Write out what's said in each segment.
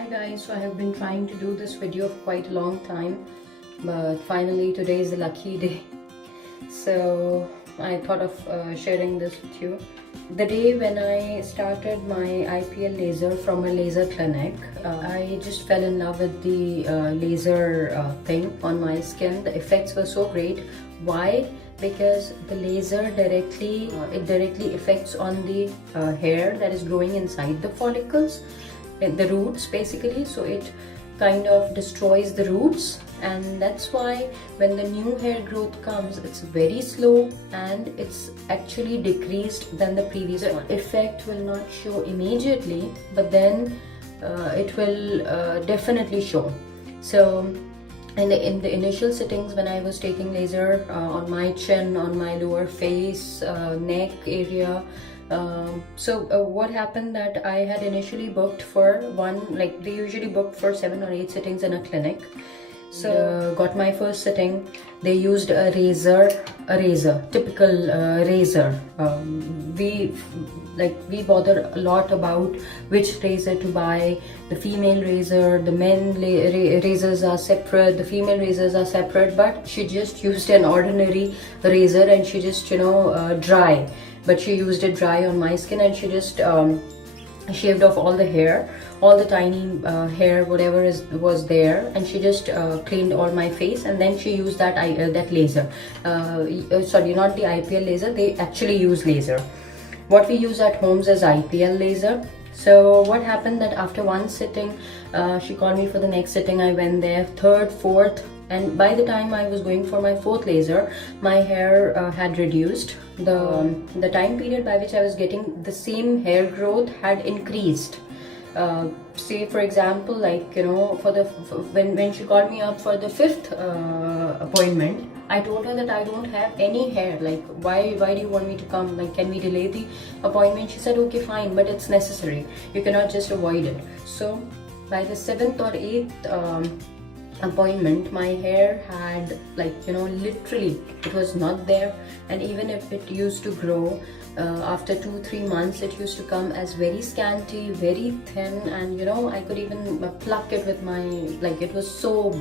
Hi guys, so I have been trying to do this video for quite a long time, but finally today is the lucky day. So I thought of sharing this with you. The day when I started my IPL laser from a laser clinic, I just fell in love with the laser thing on my skin. The effects were so great. Why? Because the laser directly affects on the hair that is growing inside the follicles, the roots basically. So it kind of destroys the roots, and that's why when the new hair growth comes, it's very slow and it's actually decreased than the previous one. Effect will not show immediately, but then it will definitely show. So in the initial sittings, when I was taking laser on my chin, on my lower face, neck area, what happened that I had initially booked for one, like they usually book for 7 or 8 sittings in a clinic. So got my first sitting. They used a razor, typical razor. We bother a lot about which razor to buy. The female razor, the men razors are separate, the female razors are separate. But she just used an ordinary razor, and she just dry. But she used it dry on my skin, and she just shaved off all the hair, all the tiny hair, whatever was there, and she just cleaned all my face. And then she used that laser. Sorry, not the IPL laser. They actually use laser. What we use at homes is IPL laser. So what happened that after one sitting, she called me for the next sitting. I went there, third, fourth, and by the time I was going for my fourth laser, my hair had reduced. The time period by which I was getting the same hair growth had increased. Say for example, like when she called me up for the 5th appointment, I told her that I don't have any hair. Like, why do you want me to come? Like, can we delay the appointment? She said, okay, fine, but it's necessary. You cannot just avoid it. So by the 7th or 8th appointment, my hair had, literally it was not there. And even if it used to grow, after 2-3 months, it used to come as very scanty, very thin, and I could even pluck it with my, it was so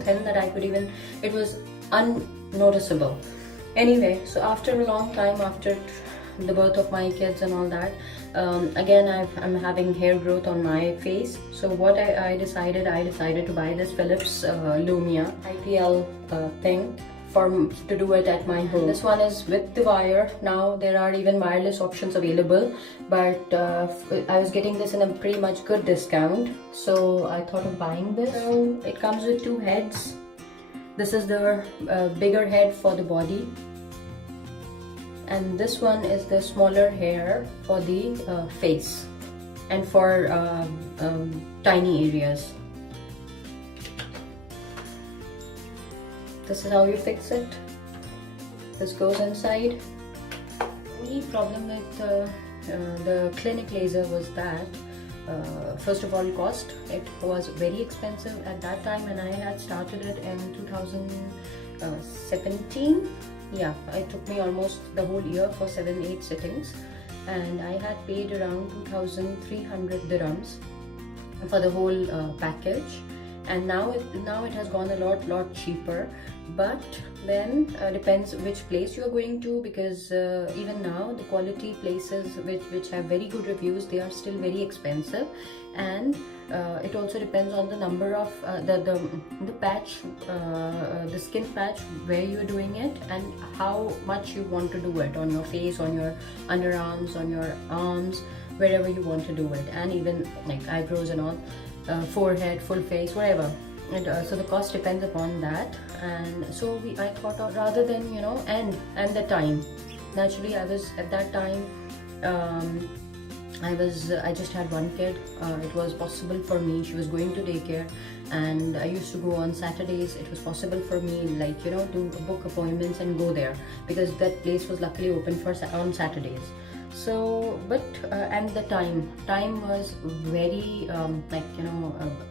thin that I could even, it was unnoticeable. Anyway, so after a long time, after the birth of my kids and all that, again I'm having hair growth on my face. So what I decided to buy this Phillips lumea IPL thing to do it at my home. This one is with the wire. Now there are even wireless options available, but I was getting this in a pretty much good discount, so I thought of buying this. So it comes with 2 heads. This is the bigger head for the body, and this one is the smaller hair for the face and for tiny areas. This is how you fix it. This goes inside. The only problem with the clinic laser was that first of all, cost. It was very expensive at that time, and I had started it in 2017. Yeah, it took me almost the whole year for 7-8 sittings, and I had paid around 2,300 dirhams for the whole package. And now it has gone a lot cheaper, but then depends which place you are going to, because even now the quality places which have very good reviews, they are still very expensive. And it also depends on the number of the patch, the skin patch, where you are doing it, and how much you want to do it on your face, on your underarms, on your arms, wherever you want to do it, and even like eyebrows and all, forehead, full face, whatever. And so the cost depends upon that. And so I thought of, rather than and the time, naturally I was at that time, I just had one kid. It was possible for me. She was going to daycare, and I used to go on Saturdays. It was possible for me, to book appointments and go there, because that place was luckily open on Saturdays. So, but and the time was very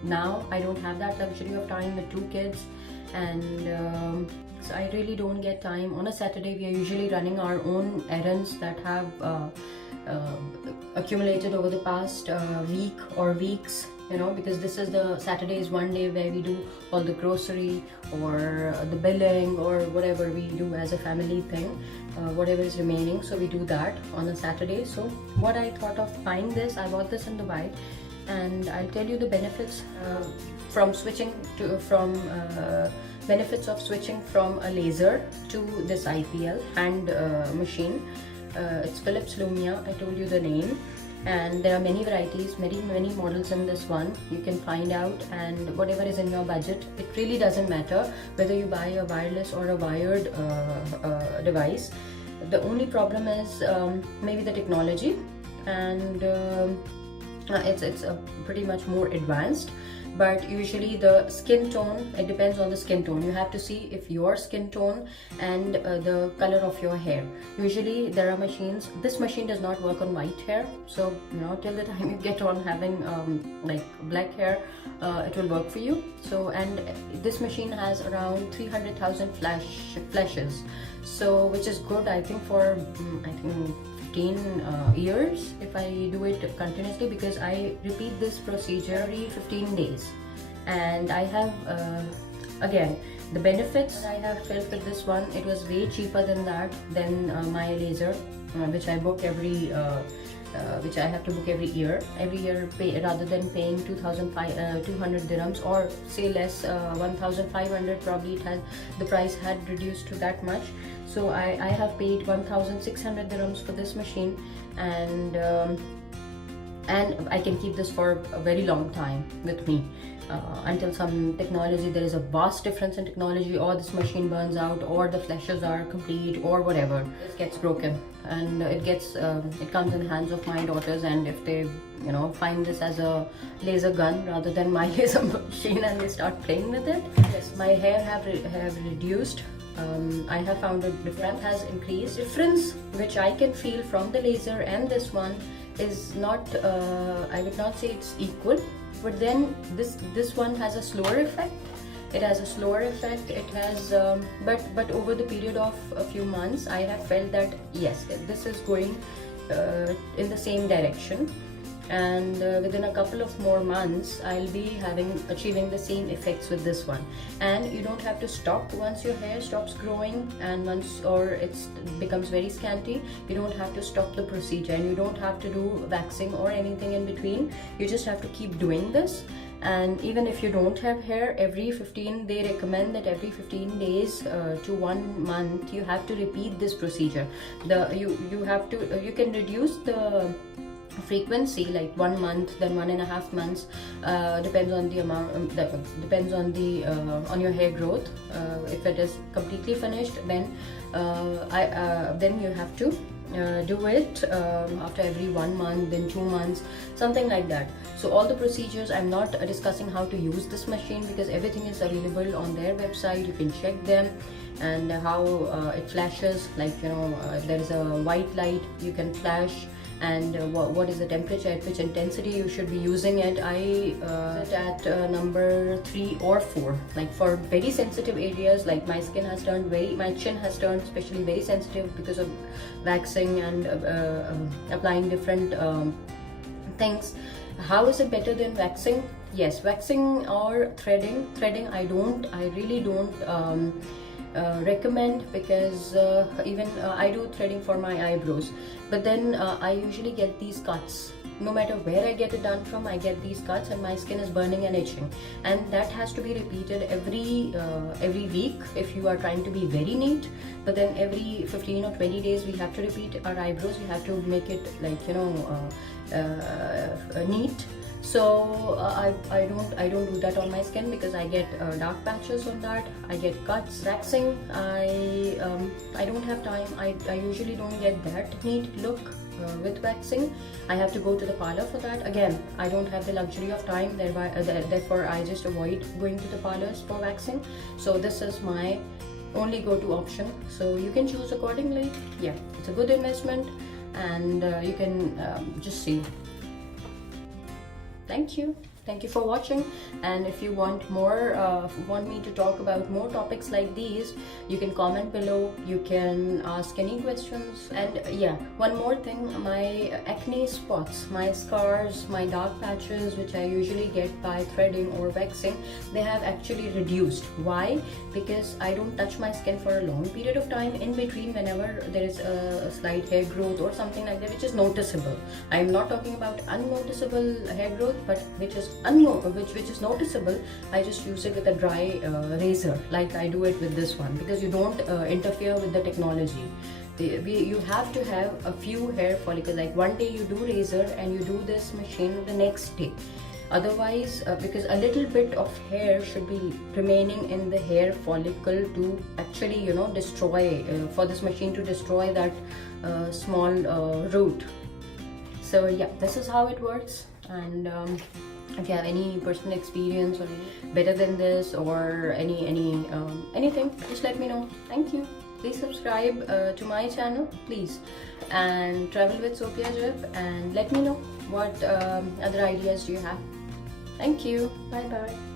now I don't have that luxury of time with 2 kids, and so I really don't get time. On a Saturday, we are usually running our own errands that have accumulated over the past week or weeks, because this is the Saturday is one day where we do all the grocery or the billing or whatever we do as a family thing, whatever is remaining, so we do that on a Saturday. So what I thought of buying this, I bought this in Dubai, and I'll tell you the benefits from switching to benefits of switching from a laser to this IPL hand machine. It's Phillips Lumea, I told you the name, and there are many varieties, many models in this one. You can find out, and whatever is in your budget, it really doesn't matter whether you buy a wireless or a wired device. The only problem is maybe the technology, and it's pretty much more advanced. But usually the skin tone, it depends on the skin tone. You have to see if your skin tone and the color of your hair. Usually there are machines, this machine does not work on white hair, so till the time you get on having like black hair, it will work for you. So, and this machine has around 300,000 flashes, so which is good, I think, for I think 15 years if I do it continuously, because I repeat this procedure every 15 days. And I have again, the benefits I have felt with this one, it was way cheaper than my laser, which I book which I have to book every year, rather than paying 200 dirhams, or say less, 1,500. Probably the price had reduced to that much. So I have paid 1,600 dirhams for this machine, and I can keep this for a very long time with me, until some technology, there is a vast difference in technology, or this machine burns out, or the flashes are complete, or whatever, it gets broken, and it comes in the hands of my daughters, and if they find this as a laser gun rather than my laser machine, and they start playing with it. Yes, my hair have reduced. I have found a difference has increased. Difference which I can feel from the laser and this one is not, I would not say it's equal, but then this one has a slower effect. It has a slower effect. It has, but over the period of a few months, I have felt that yes, this is going in the same direction. And within a couple of more months, I'll be achieving the same effects with this one. And you don't have to stop once your hair stops growing, and or it becomes very scanty. You don't have to stop the procedure, and you don't have to do waxing or anything in between. You just have to keep doing this. And even if you don't have hair, they recommend that every 15 days to 1 month, you have to repeat this procedure. You can reduce the frequency, like 1 month, then 1.5 months, depends on the amount, depends on the on your hair growth. If it is completely finished, then you have to do it after every 1 month, then 2 months, something like that. So all the procedures, I'm not discussing how to use this machine, because everything is available on their website. You can check them, and how it flashes, like there is a white light you can flash, and what is the temperature, at which intensity you should be using it. I at number 3 or 4, like for very sensitive areas, like my chin has turned especially very sensitive because of waxing and applying different things. How is it better than waxing? Yes, waxing or threading. I really don't recommend, because even I do threading for my eyebrows, but then I usually get these cuts. No matter where I get it done from, I get these cuts, and my skin is burning and itching, and that has to be repeated every week if you are trying to be very neat. But then every 15 or 20 days we have to repeat our eyebrows. We have to make it like neat. So I don't do that on my skin, because I get dark patches on that. I get cuts. Waxing, I don't have time. I usually don't get that neat look with waxing. I have to go to the parlor for that. Again, I don't have the luxury of time, therefore I just avoid going to the parlors for waxing. So this is my only go-to option. So you can choose accordingly. Yeah, it's a good investment, and you can just see. Thank you for watching. And if you want more, want me to talk about more topics like these, you can comment below, you can ask any questions. And yeah, one more thing, my acne spots, my scars, my dark patches which I usually get by threading or waxing, they have actually reduced. Why? Because I don't touch my skin for a long period of time in between, whenever there is a slight hair growth or something like that which is noticeable. I am not talking about unnoticeable hair growth, but which is noticeable. I just use it with a dry razor, like I do it with this one, because you don't interfere with the technology. You have to have a few hair follicles, like one day you do razor and you do this machine the next day. Otherwise, because a little bit of hair should be remaining in the hair follicle to actually, you know, destroy, for this machine to destroy that small root. So yeah, this is how it works. And if you have any personal experience or better than this, or anything, just let me know. Thank you. Please subscribe to my channel, please, and travel with Sophia Jib, and let me know what other ideas do you have. Thank you. Bye bye.